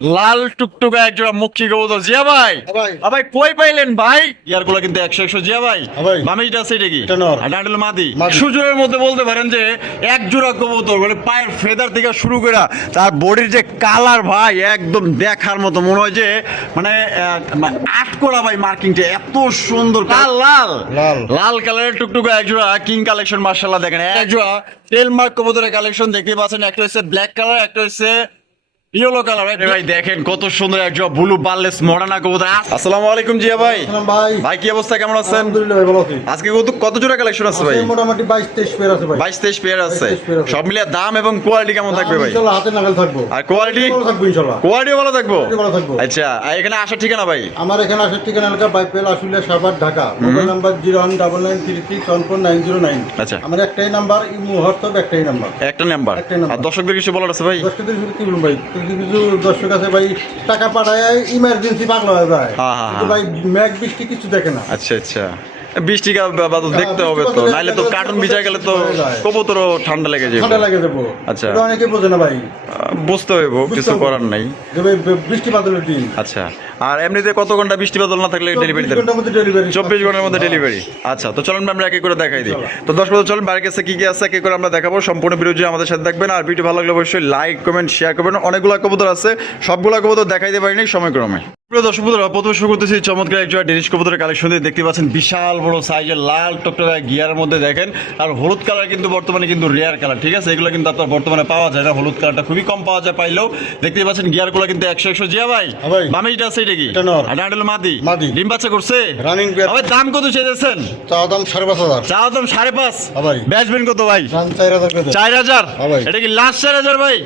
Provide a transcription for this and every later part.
লাল টুকটুকা একজোড়া মুখী কবুতর জিয়া ভাই। ভাই কই পাইলেন ভাই? ইয়ারগুলো কিন্তু 100 জিয়া ভাই। বামিটা আছে এটা কি? আর ডান্ডেল মাদি। সুজোরের মধ্যে বলতে পারেন যে এক জোড়া কবুতর, মানে পায়ের ফেদার থেকে শুরু করে তার বডির যে কালার ভাই একদম দেখার মতো, মনে হয় যে মানে আটকোড়া ভাই, মার্কিংটা এত সুন্দর লাল লাল কালারের টুকটুকা একজোড়া কিং কালেকশন। মার্শাল্লাহ দেখেন একজোড়া টেল মার্ক কবুতরের কালেকশন দেখতে পাচ্ছেন। একটা হচ্ছে ব্ল্যাক কালার, একটা হচ্ছে ইয়েলো কালার। ভাই দেখেন কত সুন্দর একজোড়া ব্লু বারলেস মডার্না কবুতর। আসসালামু আলাইকুম জিয়া ভাই। ভাই কি অবস্থা, কেমন আছেন? আলহামদুলিল্লাহ ভাই, ভালো আছি। আজকে কত জোড়া কালেকশন আছে ভাই? মোটামুটি 22-23 পেয়ার আছে ভাই। 22-23 পেয়ার আছে। সব মিলিয়ে দাম এবং কোয়ালিটি কেমন থাকবে ভাই? ইনশাআল্লাহ হাতে নাগাল থাকবো। আর কোয়ালিটি ভালো থাকবে ইনশাআল্লাহ। কোয়ালিটি ভালো থাকবো। ভালো থাকবো। আচ্ছা, আর এখানে আসার ঠিকানা ভাই? আমার এখানে আসার ঠিকানা এলাকা বাইপেল আশুলিয়া সাভার ঢাকা। Mobile number 01993314909। আচ্ছা, আমার একটাই নাম্বার, ইমো হোয়াটসঅ্যাপ একটাই নাম্বার। একটা নাম্বার। আর দর্শকদের কিছু বলার আছে ভাই? দর্শকদের কি বলুন ভাই, কিছু দর্শক আছে ভাই টাকা পাঠায় ইমার্জেন্সি পাগলা হয়ে যায়, কিন্তু ভাই মেঘ বৃষ্টি কিছু দেখে না। আচ্ছা আচ্ছা, বৃষ্টি দেখতে হবে তো, নাইলে তো কার্টুন ভিজা গেলে তো কবুতরও ঠান্ডা লেগে যাবে। ঠান্ডা লেগে যাবো। আচ্ছা, এটা অনেকে বোঝে না ভাই, বুঝতে হইব, কিছু করার নাই। যে ভাই বৃষ্টি বাদলের দিন। আচ্ছা, আর এমনিতে কত ঘন্টা বৃষ্টি বাদল না থাকলে ডেলিভারি দেন? 24 ঘন্টার মধ্যে ডেলিভারি। আচ্ছা, তো চলুন আমরা একে করে দেখাই দিই। তো 10 বছর চলুন বাইরের কাছে কি কি আছে একে করে আমরা দেখাবো। সম্পূর্ণ ভিডিও জুড়ে আমাদের সাথে দেখবেন। আর ভিডিও ভালো লাগলে অবশ্যই লাইক কমেন্ট শেয়ার করবেন। অনেকগুলো কবুতর আছে, সবগুলো কবুতর দেখাই দিতে পারিনি সময়ক্রমে। প্রিয় দর্শক বন্ধুরা, প্রথমে শুরু করতেছি চমৎকার একজোড়া ডেনিশ কবুতরের কালেকশন দিয়ে। দেখতে পাচ্ছেন বিশাল বড় সাইজের লাল টকটকা গিয়ারের মধ্যে দেখেন। আর হলুদ কালার কিন্তু বর্তমানে কিন্তু রেয়ার কালার, ঠিক আছে? এগুলো কিন্তু আপনার বর্তমানে পাওয়া যায় না, হলুদ কালারটা খুবই কম পাওয়া যায় পাইলেও। দেখতে পাচ্ছেন গিয়ারগুলো কিন্তু 100 জিয়া ভাই। বামিটা আছে এটা কি? আর ডান্ডেল মাদি। ডিম বাচ্চা করছে, রানিং পেয়ার। ভাই দাম কত চাইতেছেন? চাওয়া দাম 5,500। চাওয়া দাম 5.5। ভাই বেচবেন কত ভাই? 4,000। 4,000? এটা কি লাস্ট 4,000 ভাই?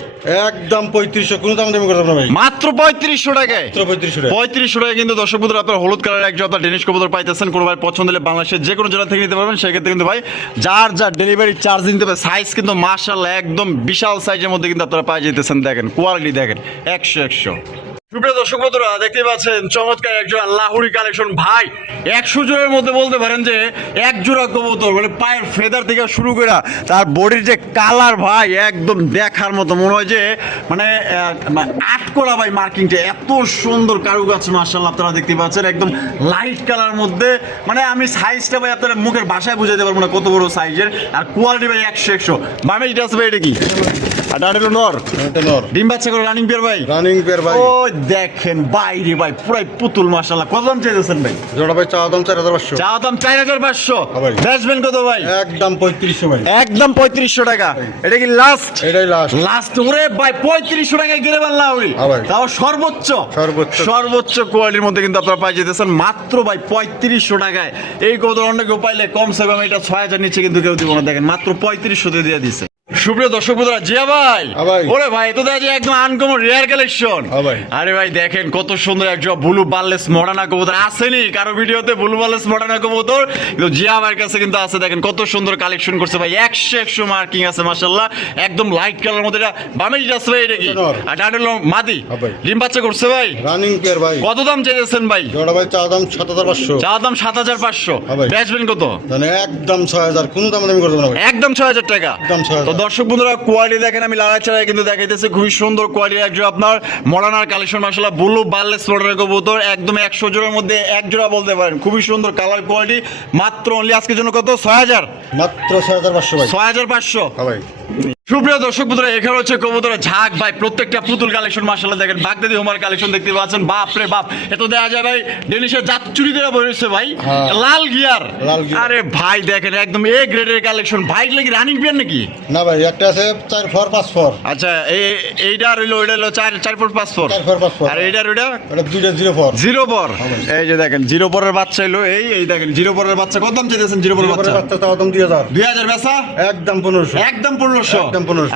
একদম 3500, কোনো দাম দামি করতে না ভাই। মাত্র 3500 টাকায়। মাত্র 3500 টাকা। 3500 টাকা কিন্তু দর্শক বন্ধুরা আপনার হলুদ কালার একজন আপনার ডেনিশ কবুতর পাইতেছেন। কোনো ভাই পছন্দ হলে বাংলাদেশের যে কোনো জেলা থেকে নিতে পারবেন। সেক্ষেত্রে কিন্তু ভাই যার ডেলিভারি চার্জ নিতে হবে। সাইজ কিন্তু মাশাআল্লাহ একদম বিশাল সাইজের মধ্যে কিন্তু আপনারা পাই যেতেছেন। দেখেন কোয়ালিটি দেখেন 100। সুপ্রিয় দর্শক বন্ধুরা, দেখতে পাচ্ছেন চমৎকার একজোড়া লাহুরি কালেকশন ভাই। 100 জোড়ার মধ্যে বলতে পারেন যে এক জোড়া কবুতর, মানে পায়ের ফেদার থেকে শুরু করে তার বডির যে কালার ভাই একদম দেখার মতো, মনে হয় যে মানে আটকোড়া ভাই, মার্কিংটা এত সুন্দর কারুকাজ। মাশাআল্লাহ আপনারা দেখতে পাচ্ছেন একদম লাইট কালার মধ্যে। মানে আমি সাইজটা ভাই আপনার মুখের ভাষায় বুঝাতে পারবো না কত বড় সাইজের। আর কোয়ালিটি ভাই 100। মানে এটা আছে ভাই, এটা কি? আর ডান্ডেল নর। ডিম বাচ্চা করে রানিং পেয়ার ভাই। রানিং পেয়ার ভাই। ও দেখেন বাইরে ভাই পুরাই পুতুল। মাশাআল্লাহ কত দাম চাইতেছেন ভাই? জোড়া ভাই চাওয়া দাম 4,500। চাওয়া দাম 4,500। বেচবেন কত ভাই? একদম 3500 ভাই। একদম 3500 টাকা। এটা কি লাস্ট? এটাই লাস্ট। লাস্ট ওরে ভাই 3500 টাকায় গিরে বানলা হই। তাও সর্বোচ্চ কোয়ালিটির মধ্যে কিন্তু আপনারা পাই যেতেছেন মাত্র ভাই 3500 টাকায়। এই কবুতর অন্য কেউ পাইলে কমসে কম এটা 6,000 নিচে কিন্তু কেউ দিব না। দেখেন মাত্র 3500 দিয়ে দিছে। সুপ্রিয় দর্শক বন্ধুরা, জিয়া ভাই, ওরে ভাই তো দেখা যায় একদম আনকমন রেয়ার কালেকশন। আরে ভাই দেখেন কত সুন্দর একজোড়া ব্লু বারলেস মডার্না কবুতর। আসেনি কারো ভিডিওতে ব্লু বারলেস মডার্না কবুতর, কিন্তু জিয়া ভাইয়ের কাছে কিন্তু আছে। দেখেন কত সুন্দর কালেকশন করছে ভাই, 100 মার্কিং আছে মাশাআল্লাহ একদম লাইট কালার মধ্যে। এটা বামেই আছে ভাই, এটা কি? আর ডান্ডেল মাদি। ডিম বাচ্চা করছে ভাই। রানিং পেয়ার ভাই। কত দাম চাইছেন ভাই? জোড়া ভাই চাওয়া দাম 7,500। চাওয়া দাম 7,500। বেচবেন কত? মানে একদম 6,000, কোনো দাম দামি করতে না ভাই। একদম 6,000 টাকা। একদম 6,000। দর্শক বন্ধুরা কোয়ালিটি দেখেন, আমি লড়াই ছাড়াই কিন্তু দেখাইতেছি খুবই সুন্দর কোয়ালিটি একজন আপনার মডার্নার কালেকশন। মাশাআল্লাহ ব্লু বারলেস মডার্নার কবুতর একদম 100 জোড়ার মধ্যে এক জোড়া বলতে পারেন। খুবই সুন্দর কালার কোয়ালিটি। মাত্র অনলি আজকের জন্য কত? 6,000। মাত্র 6,500 ভাই। 6,500 ভাই। সুপ্রিয় দর্শক বন্ধুরা, এখানে হচ্ছে কবুতরের ঝাঁক ভাই, প্রত্যেকটা পুতুল কালেকশন। মাশাআল্লাহ দেখেন বাগদাদি হোমার কালেকশন দেখতে পাচ্ছেন। বাপ রে বাপ, এত দেখা যায় ভাই ডেনিশের জাত চুরি করে বসেছে ভাই। লাল গিয়ার। আরে ভাই দেখেন একদম এ গ্রেডের কালেকশন। ভাই লাগি রানিং পেয়ার নাকি? না ভাই, একটা আছে 4-4 5-4। আচ্ছা, এইটা হইলো, এটা হলো 4-4 5-4। আর এইটার ওইটা দুইটা 0-4। এই যে দেখেন 0-4 এর বাচ্চা হইলো এই দেখেন 0-4 এর বাচ্চা। কত দাম চাইতেছেন 0-4 এর বাচ্চা? তাও দাম 2,000। 2,000 বেচা? একদম 1500। একদম 1500।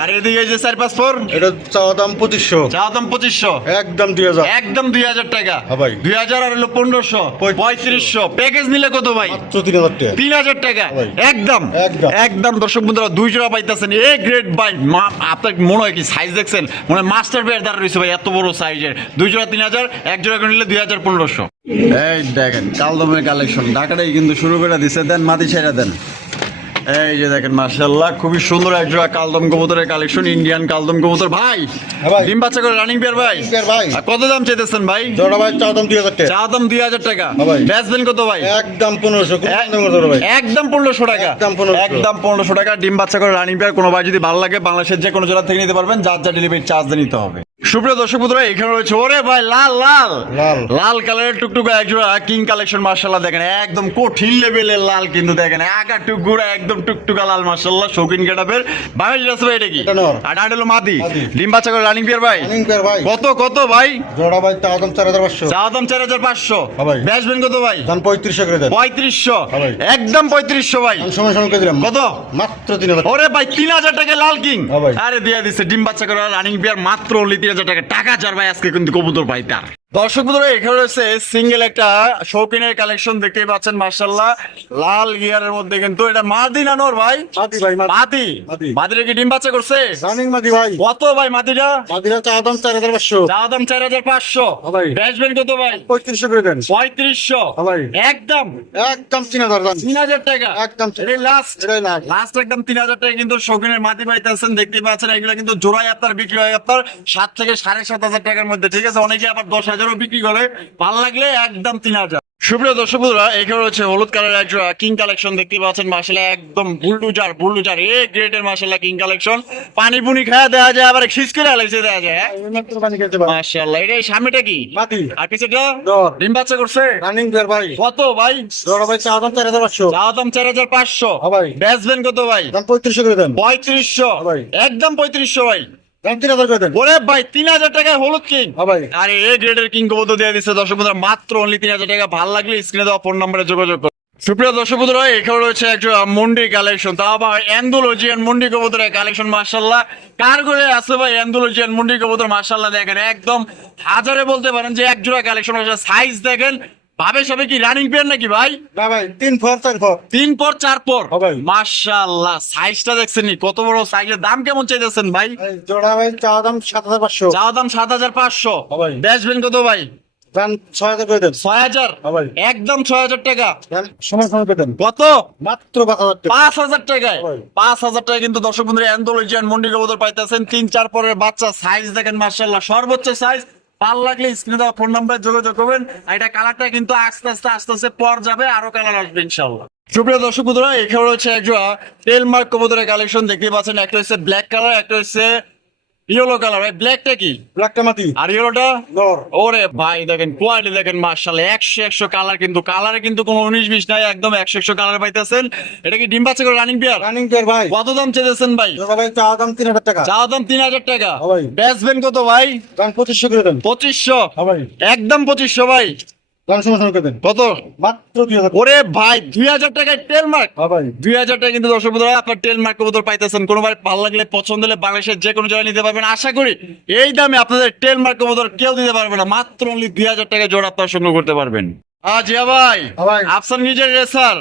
আর এদিকে এই যে 4-5-4, এটা চাওয়া দাম 2500। চাওয়া দাম 2500। একদম 2,000। একদম 2,000 টাকা। 2,000 আর হলো 1500, 3500। প্যাকেজ নিলে কত ভাই? মাত্র 3,000 টাকা। 3,000 টাকা। একদম দর্শক বন্ধুরা 2 জোড়া পাইতেছেন এ গ্রেড ভাই। আপনার মনে হয় কি সাইজ দেখছেন? মনে হয় মাস্টার পেয়ার দ্বারা রয়েছে ভাই, এত বড় সাইজের। 2 জোড়া 3,000, এক জোড়া করে নিলে 2,000 1500। এই দেখেন কালদমের কালেকশন ঢাকাটাই কিন্তু শুরু করে দিছে। দেন মাটি ছেড়ে দেন। এই যে দেখেন মাশাআল্লাহ খুবই সুন্দর এক জোড়া কালদম কবুতরের কালেকশন, ইন্ডিয়ান কালদম কবুতর। ভাই ভাই। ডিম বাচ্চা করে রানিং পেয়ার ভাই, ভাই আর কত দাম চাইতেছেন ভাই? জোড়া ভাই চা দাম 2000 টাকা। চা দাম 2000 টাকা। ভাই। বেচবেন কত ভাই? একদম 1500 ভাই। একদম 1500 টাকা। একদম 1500 টাকা ডিম বাচ্চা করে রানিং পেয়ার। কোনো ভাই যদি ভালো লাগে বাংলাদেশের যে কোনো জেলা থেকে নিতে পারবেন, যার যা ডেলিভারি চার্জ দিয়ে নিতে হবে। সুপ্রিয় দর্শক বন্ধুরা, এখানে রয়েছে ওরে ভাই লাল লাল লাল লাল কালারের টুকটুকা এক জোড়া কিং কালেকশন। মাশাআল্লাহ দেখেন একদম কঠিন লেভেলের লাল, কিন্তু দেখেন আগা টুকগুড়া একদম টুকটুকা লাল মাশাআল্লাহ, শৌখিন গেটাপের। ভাই যেটা আছে ভাই এটা কি? এটা নর। আর এটা হলো মাদি। মাদি। ডিম বাচ্চা করে রানিং পেয়ার ভাই। রানিং পেয়ার ভাই। কত কত ভাই? জোড়া ভাই চা দাম 4500। চা দাম 4500। ভাই। বেচবেন কত ভাই? দাম 3500 করে দেন। 3500। ভাই। একদম 3500 ভাই। সময় সময় করে দিলাম। কত? মাত্র 3000। ওরে ভাই 3000 টাকা লাল কিং। ভাই। আরে দিয়া দিছে ডিম বাচ্চা করে রানিং পেয়ার মাত্র only 3000 টাকা। টাকা চার ভাই আজকে কিন্তু কবুতর ভাই তার। দর্শক বন্ধুরা, এখানে রয়েছে সিঙ্গেল একটা শৌখিনের কালেকশন দেখতেই পাচ্ছেন মাশাআল্লাহ, লাল গিয়ারের মধ্যে। কিন্তু এটা মাদি না নর ভাই? মাদি ভাই মাদি। মাদি। মাদিরা কি ডিম বাচ্চা করছে? রানিং মাদি ভাই। কত ভাই মাদিরা? মাদিরা চা দাম 4500। চা দাম 4500। ভাই। বেচবেন কত ভাই? 3500 করে দেন। 3500। ভাই। একদম একদম 3000 দাম। 3000 টাকা। একদম এটাই লাস্ট। এটাই না। লাস্ট একদম 3000 টাকা কিন্তু শৌখিনের মাটি পাইতেছেন, দেখতে পাচ্ছেন। এগুলো কিন্তু জোড়ায় আপনার বিক্রি হয় আপনার 7 থেকে 7500 টাকার মধ্যে, ঠিক আছে? অনেকে আবার 10,000ও বিক্রি করে, ভালো লাগলে একদম 3000। সুপ্রিয় দর্শক বন্ধুরা, এখানে হচ্ছে হলুদ কালার এক জোড়া কিং কালেকশন দেখতে পাচ্ছেন মাশাআল্লাহ, একদম বুলডুজার এ গ্রেডের মাশাআল্লাহ কিং কালেকশন। পানি পুনি খাওয়া দেওয়া যায়, আবার খিস করে আলাইছে দেওয়া যায়। মাত্র পানি খেতে ভাই। মাশাআল্লাহ। এটা এই সামনেটা কি? মাদি। আর পিছেটা নর। ডিম বাচ্চা করছে? রানিং পেয়ার ভাই। কত ভাই? জোড়া ভাই চা দাম 4500। চা দাম 4500। ভাই। বেচবেন কত ভাই? দাম 3500 করে দেন। 3500। ভাই। একদম 3500 ভাই। দাম 3000 করে দেন। ওরে ভাই 3000 টাকায় হলুদ কিং। ভাই। আরে এ গ্রেডের কিং কবুতর দিয়ে দিচ্ছে দর্শক বন্ধুরা মাত্র only 3000 টাকা। ভালো লাগলে স্ক্রিনে দেওয়া ফোন নম্বরে যোগাযোগ করুন। সুপ্রিয় দর্শক বন্ধুরা, এখানে রয়েছে একটা মুন্ডি কালেকশন, তাও আবার অ্যান্ডোলজিয়ান মুন্ডি কবুতরের কালেকশন মাশাআল্লাহ। কার ঘরে আছে ভাই অ্যান্ডোলজিয়ান মুন্ডি কবুতর? মাশাআল্লাহ দেখেন একদম হাজারে বলতে পারেন যে এক জোড়া কালেকশন আছে। সাইজ দেখেন, ভাবে সবে কি রানিং পেয়ার নাকি ভাই? না ভাই 3 পর 4 পর। 3 পর 4 পর। ভাই। মাশাআল্লাহ সাইজটা দেখছেন নি কত বড় সাইজের? দাম কেমন চাইতেছেন ভাই? এই জোড়া ভাই চা দাম 7500। চা দাম 7500। ভাই। বেচবেন কত ভাই? দাম 6000 করে দেন। 6000। ভাই। একদম 6000 টাকা। দাম সময় সময় করে দেন। কত? মাত্র 5000 টাকা। 5000 টাকায়। ভাই। 5000 টাকা কিন্তু দর্শক বন্ধুরা অ্যান্ডোলজিয়ান মুন্ডি কবুতর পাইতেছেন। 3-4 পরের বাচ্চা, সাইজ দেখেন মাশাআল্লাহ সর্বোচ্চ সাইজ। ভালো লাগলে স্ক্রিনে দেওয়া ফোন নাম্বারে যোগাযোগ করবেন। আর এটা কালারটা কিন্তু আস্তে আস্তে পর যাবে, আরো কালার আসবে ইনশাআল্লাহ। সুপ্রিয় দর্শক বন্ধুরা, এখানে রয়েছে একজোড়া টেলমার্ক কবুতরের কালেকশন দেখতে পাচ্ছেন। একটা হচ্ছে ব্ল্যাক কালার, একটা হচ্ছে ইয়েলো কালার। ভাই ব্ল্যাকটা কি? ব্ল্যাকটা মাটি। আর ইয়েলোটা নর। ওরে ভাই দেখেন কোয়ালিটি দেখেন মাশাআল্লাহ 100 কালার, কিন্তু কালারে কিন্তু কোনো 19-20 নাই, একদম 100 কালার পাইতেছেন। এটা কি ডিম বাচ্চা করে রানিং পেয়ার? রানিং পেয়ার ভাই। কত দাম চেয়েছেন ভাই? জোড়া ভাই চা দাম 3000 টাকা। চা দাম 3000 টাকা। ভাই। বেচবেন কত ভাই? দাম 2500 করে দেন। 2500। ভাই। একদম 2500 ভাই। দাম সময় সময় করে দেন। কত? মাত্র 2000। ওরে ভাই 2000 টাকায় টেলমার্ক। ভাই। 2000 টাকা কিন্তু দর্শক বন্ধুরা আপনার টেলমার্ক কবুতর পাইতেছেন। কোনো ভাই ভালো লাগলে পছন্দ হলে বাংলাদেশের যে কোনো জায়গায় নিতে পারবেন। আশা করি এই দামে আপনাদের টেলমার্ক কবুতর কেউ দিতে পারবে না। মাত্র only 2000 টাকা জোড়া আপনার সংগ্রহ করতে পারবেন। জিয়া ভাই, ভাই। আফসান গিজের রেসার,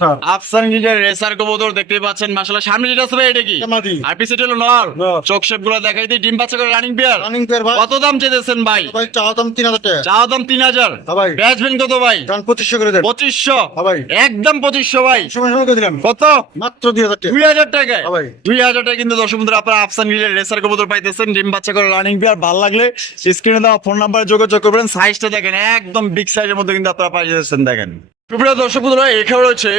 স্যার। আফসান গিজের রেসার কবুতর দেখতে পাচ্ছেন মাশাআল্লাহ। সামনে যেটা আছে ভাই এটা কি? এটা মাদি। আর পিছে হলো নর। নর। চোখ শেপ গুলো দেখাই দিই। ডিম বাচ্চা করে রানিং পেয়ার। রানিং পেয়ার ভাই। কত দাম চেয়েছেন ভাই? ভাই চা দাম 3000 টাকা। চা দাম 3000। ভাই। বেচবেন কত ভাই? দাম 2500 করে দেন। 2500। ভাই। একদম 2500 ভাই। সময় সময় করে দিলাম। কত? মাত্র 2000 টাকা। 2000 টাকায়। ভাই। 2000 টাকা কিন্তু দর্শক বন্ধুরা আপনারা আফসান গিজের রেসার কবুতর পাইতেছেন। ডিম বাচ্চা করে রানিং পেয়ার। ভালো লাগলে স্ক্রিনে দেওয়া ফোন নাম্বারে যোগাযোগ করবেন। সাইজটা দেখেন একদম বিগ সাইজের মধ্যে কিন্তু আপনারা পাই যাচ্ছেন দেখেন। সুপ্রিয় দর্শক বন্ধুরা, এখানে রয়েছে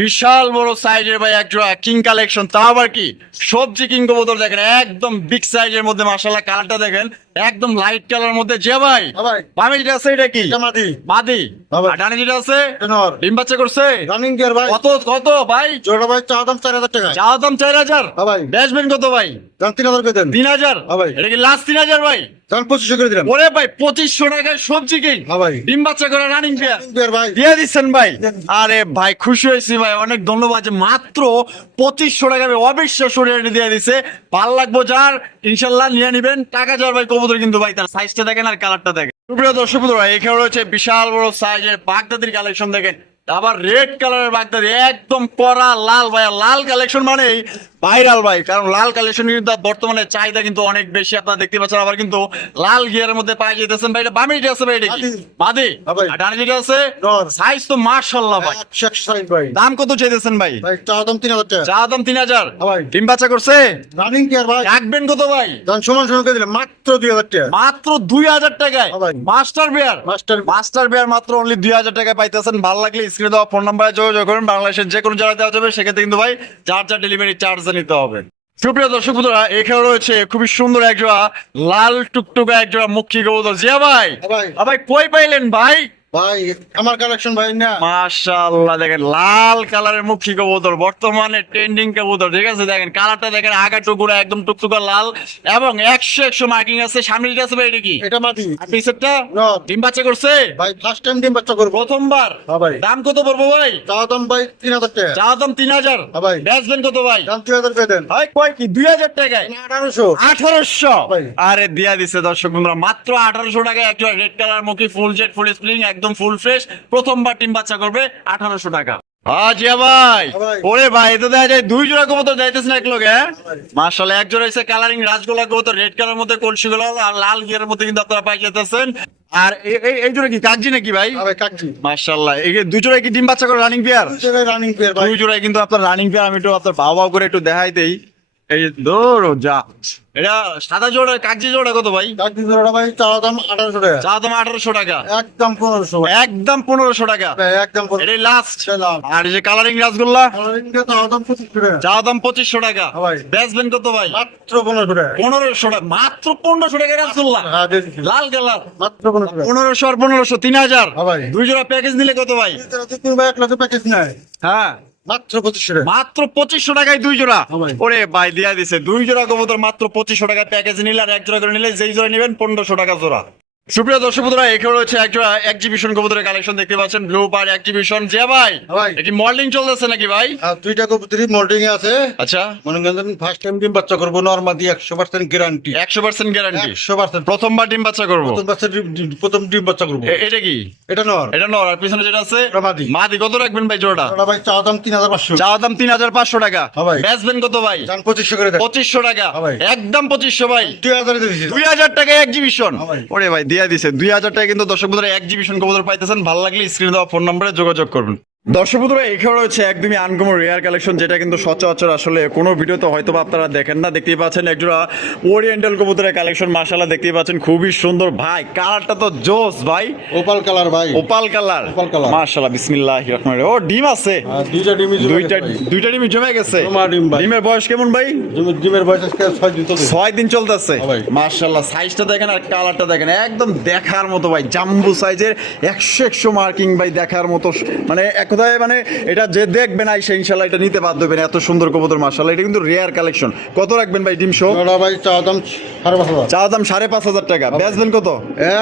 বিশাল বড় সাইজের ভাই এক জোড়া কিং কালেকশন, তাও আবার কি সবজি কিং কবুতর দেখেন একদম বিগ সাইজের মধ্যে মাশাআল্লাহ। কালারটা দেখেন একদম লাইট কালার মধ্যে। যে ভাই ভাই। বামে যেটা আছে এটা কি? এটা মাদি। মাদি। ভাই। আর ডানে যেটা আছে এটা নর। ডিম বাচ্চা করছে? রানিং পেয়ার ভাই। কত কত ভাই? জোড়া ভাই চা দাম 4000 টাকা। চা দাম 4000। ভাই। বেচবেন কত ভাই? দাম 3000 করে দেন। 3000। ভাই। এটা কি লাস্ট 3000 ভাই? দাম 2500 করে দিলাম। ওরে ভাই 2500 টাকায় সবজি কিং ভাই। ডিম বাচ্চা করে রানিং পেয়ার রানিং পেয়ার ভাই। দিয়ে দিচ্ছেন ভাই। আরে ভাই খুশি হয়েছি ভাই, অনেক ধন্যবাদ যে মাত্র 2500 টাকা অবিশ্বাস্য রেটে দিয়ে দিছে। ভালো লাগবো যার ইনশাল্লাহ নিয়ে নিবেন। টাকা যাওয়ার ভাই কবুতর কিন্তু ভাই তার সাইজটা দেখেন আর কালারটা দেখেন। সুপ্রিয় দর্শক বন্ধুরা, এখানে রয়েছে বিশাল বড় সাইজের বাগদাদির কালেকশন দেখেন। আবার রেড কালারের বাগদাদি একদম কড়া লাল ভাই। লাল কালেকশন মানে ভাইরাল ভাই, কারণ লাল কালেকশন কিন্তু বর্তমানে চাহিদা কিন্তু অনেক বেশি, আপনারা দেখতে পাচ্ছেন। আবার কিন্তু লাল গিয়ারের মধ্যে পাই যেতেছেন ভাই। এটা বামে যেটা আছে ভাই, এটা কি বাদে? আর ডানে যেটা আছে সাইজ তো মাশাআল্লাহ ভাই, 160 ভাই। দাম কত চাইতেছেন ভাই? ভাই চা দাম 3000 টাকা। চা দাম 3000। ভাই ডিম বাচ্চা করছে? রানিং কি আর ভাই? রাখবেন কত ভাই? দাম সমান সমান করে দিলে মাত্র 2000 টাকা। মাত্র 2000 টাকায় ভাই। মাস্টার বিয়ার, মাস্টার বিয়ার মাত্র অনলি 2000 টাকায় পাইতেছেন। ভালো লাগলে স্ক্রিনে দেওয়া ফোন নাম্বারে যোগাযোগ করুন। বাংলাদেশের যে কোনো জায়গায় দেওয়া যাবে, সেক্ষেত্রে কিন্তু ভাই চার্জার ডেলিভারি চার্জ নিতে হবে। সুপ্রিয় দর্শক বন্ধুরা, এখানে রয়েছে খুবই সুন্দর একজোড়া লাল টুকটুকা একজোড়া মুখী কবুতর। জিয়া ভাই, ভাই কই পাইলেন ভাই? ভাই আমার কালেকশন ভাই না, মাশাআল্লাহ, দেখেন লাল কালারের মুখী কবুতর, বর্তমানে ট্রেন্ডিং কবুতর। ঠিক আছে, দেখেন কালারটা দেখেন, আগা টুকুরা একদম টুকটুকা লাল এবং 100 মার্কিং আছে। সামনে যেটা আছে ভাই, এটা কি? এটা মাটি। আর পিছেরটা ডিম বাচ্চা করছে ভাই, ফার্স্ট টাইম ডিম বাচ্চা করব, প্রথমবার। ভাই দাম কত পড়বো ভাই? চাওয়া দাম ভাই 3000 টাকা। চাওয়া দাম 3000। ভাই বেচবেন কত ভাই? দাম 3000 করে দেন। ভাই কয় কি 2000 টাকায়? 1800 ভাই। আরে দিয়া দিছে দর্শক বন্ধুরা, মাত্র 1800 টাকায় একটা রেড কালার মুখী ফুল জেড ফুল স্প্রিং একদম ফুল ফ্রেশ, প্রথমবার ডিম বাচ্চা করবে 1800 টাকা। জিয়া ভাই, ওরে ভাই, তো দেখা যায় 2 জোড়া কবুতর যাইতেছেন এক লগে। মাশাআল্লাহ, এক জোড়া হইছে কালারিং রাজগোলা কবুতর, রেড কালার মধ্যে কলসি গোলা, আর লাল গিয়ারের মধ্যে কিন্তু আপনারা পাই যেতেছেন। আর এই জোড়া কি কাকজি নাকি ভাই? ভাই কাকজি। মাশাআল্লাহ, এই 2 জোড়া কি ডিম বাচ্চা করে রানিং পেয়ার? রানিং পেয়ার ভাই। 2 জোড়াই কিন্তু আপনার রানিং পেয়ার। আমি একটু আপনার ভাও করে একটু দেখাই দেই। এই দৌড় যা, এটা সাদা জোড়া কাকজি জোড়া কত ভাই? কাকজি জোড়া ভাই চাওয়া দাম 1800 টাকা। চা দাম 1800 টাকা। একদম 1500। একদম 1500 টাকা। একদম 1500। এটাই লাস্ট। আর এই যে কালারিং রাসগোল্লা, কালারিং কে চাওয়া দাম 2500 টাকা। চা দাম 2500 টাকা। ভাই বেচবেন কত ভাই? মাত্র 1500 টাকা। 1500 টাকা, মাত্র 1500 টাকা রাসগোল্লা হ্যাঁ দিছি। লাল কালার মাত্র 1500 টাকা। 1500 আর 1500 3000। ভাই 2 জোড়া প্যাকেজ নিলে কত ভাই? তুমি ভাই 1 লাখ প্যাকেজ নাই। হ্যাঁ মাত্র 2500 টাকা। মাত্র 2500 টাকায় 2 জোড়া। ভাই। ওরে ভাই দিয়া দিছে 2 জোড়া কবুতর মাত্র 2500 টাকা প্যাকেজ নিলে, আর 1 জোড়া করে নিলে যেই জোড়া নেবেন 1500 টাকা জোড়া। সুপ্রিয় দর্শক বন্ধুরা, এখানে রয়েছে এক জোড়া এক্সিবিশন কবুতরের কালেকশন দেখতে পাচ্ছেন, ব্লু পার এক্সিবিশন। জিয়া ভাই, কি মডেলিং চলতেছে নাকি ভাই? আর 2টা কবুতরই মোল্ডিং এ আছে। আচ্ছা, মনে করেন ফার্স্ট টাইম ডিম বাচ্চা করব, নরমালি 100% গ্যারান্টি। 100% গ্যারান্টি, 100%। প্রথমবার ডিম বাচ্চা করব। প্রথম ডিম বাচ্চা করব। এটা কি? এটা নর। এটা নর। আর পিছনে যেটা আছে মাদি। মাদি। কত রাখবেন ভাই জোড়াটা? ওটা ভাই চাওয়া দাম 3500। চাওয়া দাম 3500 টাকা। ভাই বেচবেন কত ভাই? জান 2500 করে দেন। 2500 টাকা। ভাই একদম 2500 ভাই। 2000 এ দিছি। 2000 টাকায় এক্সিবিশন। ভাই ওরে ভাই দিয়া দিছে 2000 টাকা কিন্তু দর্শক বন্ধুরা এক্সিবিশন কবুতর পাইতেছেন। ভালো লাগলে স্ক্রিনে দেওয়া ফোন নম্বরে যোগাযোগ করবেন। দর্শক বন্ধুরা, এখানে রয়েছে একদমই আনকমন রেয়ার কালেকশন, যেটা কিন্তু সচরাচর আসলে কোনো ভিডিওতে হয়তো আপনারা দেখেন না। দেখতেই পাচ্ছেন একজোড়া ওরিয়েন্টাল কবুতরের কালেকশন। মাশাআল্লাহ, দেখতেই পাচ্ছেন খুবই সুন্দর ভাই, কালারটা তো জোস ভাই। ওপাল কালার ভাই, ওপাল কালার। মাশাআল্লাহ, বিসমিল্লাহির রহমানির রহিম। ও ডিম আছে, দুইটা ডিমই দুইটা ডিমই জমে গেছে। ডিমের বয়স কেমন ভাই? ডিমের বয়স আজকে 6 দিন চলছে। 6 দিন চলতেছে। মাশাআল্লাহ, সাইজটা দেখেন আর কালারটা দেখেন, একদম দেখার মতো ভাই, জাম্বু সাইজের, 100 মার্কিং ভাই, দেখার মতো। মানে এক কথায় মানে এটা যে দেখবেন আইসা ইনশাআল্লাহ এটা নিতে বাধ্য হবেন, এত সুন্দর কবুতর। মাশাআল্লাহ, এটা কিন্তু রেয়ার কালেকশন। কত রাখবেন ভাই ডিম শো? ওটা ভাই চাওয়া দাম 5500। চাওয়া দাম 5500 টাকা। বেচবেন কত?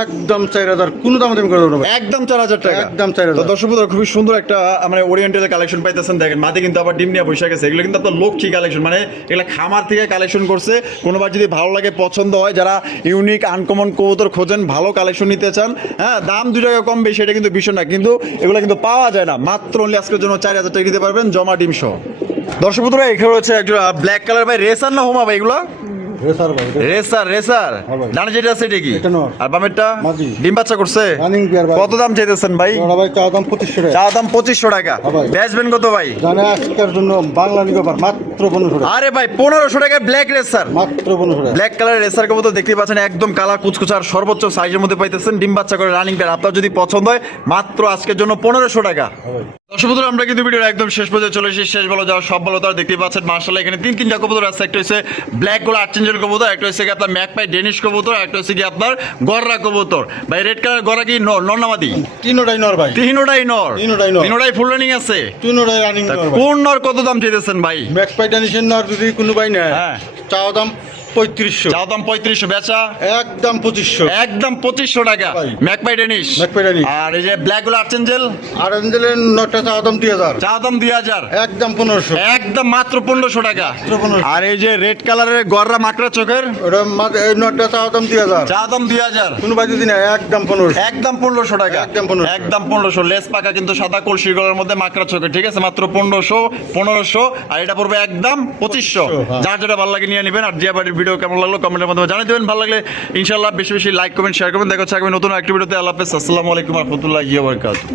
একদম 4000। কোন দাম দেবেন করে দেব? একদম 4000 টাকা। একদম 4000। তো দর্শক বন্ধুরা, খুবই সুন্দর একটা মানে ওরিয়েন্টাল কালেকশন পাইতেছেন। দেখেন মাঝে কিন্তু আবার ডিম নিয়ে বসে গেছে। এগুলো কিন্তু আপনার লক্ষ্মী কালেকশন, মানে এগুলো খামার থেকে কালেকশন করছে। কোনোবার যদি ভালো লাগে, পছন্দ হয়, যারা ইউনিক আনকমন কবুতর খোঁজেন, ভালো কালেকশন নিতে চান, হ্যাঁ দাম 2 টাকা কম বেশি এটা কিন্তু বিষয় না, কিন্তু এগুলো কিন্তু পাওয়া যায় না। মাত্র অনলি আজকের জন্য 4000 টাকা দিতে পারবেন জমা ডিম সহ। দর্শক বন্ধুরা, এখানে হচ্ছে একটা ব্ল্যাক কালার ভাই, রেসার না হোমা ভাই? এগুলো রেসার ভাই, রেসার। ডানে যেটা আছে এটা কি? এটা নর। আর বামেরটা মাদি। ডিম বাচ্চা করছে। রানিং পেয়ার ভাই। কত দাম চাইতেছেন ভাই? ওটা ভাই চাওয়া দাম 2500 টাকা। চাওয়া দাম 2500 টাকা। বেচবেন কত ভাই? জানে আজকের জন্য বাংলা নিগো মাত্র 1500 টাকা। আরে ভাই 1500 টাকায় ব্ল্যাক রেসার, মাত্র 1500 টাকা। ব্ল্যাক কালার রেসার কবুতর দেখতে পাচ্ছেন, একদম কালার কুচকুচা আর সর্বোচ্চ সাইজের মধ্যে পাইতেছেন। ডিম বাচ্চা করে রানিং পেয়ার। আপনার যদি পছন্দ হয়, মাত্র আজকের জন্য 1500 টাকা। দর্শক বন্ধুরা, আমরা কিন্তু ভিডিওর একদম শেষ পর্যায়ে চলে এসেছি। শেষ বলো যাওয়ার সব বলো তার দেখতে পাচ্ছেন। মাশাআল্লাহ, এখানে 3টা কবুতর আছে। একটা হচ্ছে ব্ল্যাক গোলা আর্চেঞ্জেল কবুতর, একটা হচ্ছে কি আপনার ম্যাকপাই ডেনিশ কবুতর, একটা হচ্ছে কি আপনার গররা কবুতর। ভাই রেড কালার গররা কি নর না মাদি? তিনটাই নর ভাই। তিনটাই নর। তিনটাই ফুল রানিং আছে। তিনটাই রানিং নর। কোন নর কত দাম চাইতেছেন ভাই? ম্যাকপাই ডেনিশের নর যদি কোনো ভাই নেয়, হ্যাঁ চাওয়া দাম 3500 চাও দাম 3500, বেচা একদম 2500 একদম 2500 টাকা। ভাই। Magpie Danish, magpie Danish. আর এই যে ব্ল্যাক গুলো আর্চেঞ্জেল, আর এঞ্জেলের নটটা চাওয়া দাম 2000 চাও দাম 2000, একদম 1500 একদম মাত্র 1500 টাকা। 1500 আর এই যে রেড কালারের গররা মাকড়া চোখের, ওটা এই নটটা চাওয়া দাম 2000 চাও দাম 2000, কোনো ভাই যদি না একদম 1500 একদম 1500 টাকা, একদম 1500 একদম 1500। লেস পাকা কিন্তু সাদা কলসির গলার মধ্যে মাকড়া চোখে, ঠিক আছে, মাত্র 1500। আর এটা পড়বে একদম 2500। হ্যাঁ। যার যেটা ভালো লাগে নিয়ে নেবেন। আর জিয়া বাড়ির ভিডিও কেমন লাগলো কমেন্টের মাধ্যমে জানিয়ে দেবেন। ভালো লাগলে ইনশাআল্লাহ বেশি বেশি লাইক কমেন্ট শেয়ার করবেন। দেখা হচ্ছে আগামী নতুন একটি ভিডিওতে। আল্লাহ হাফেজ, আসসালামু আলাইকুম রহমতুল্লাহি ওয়া বারাকাতুহু।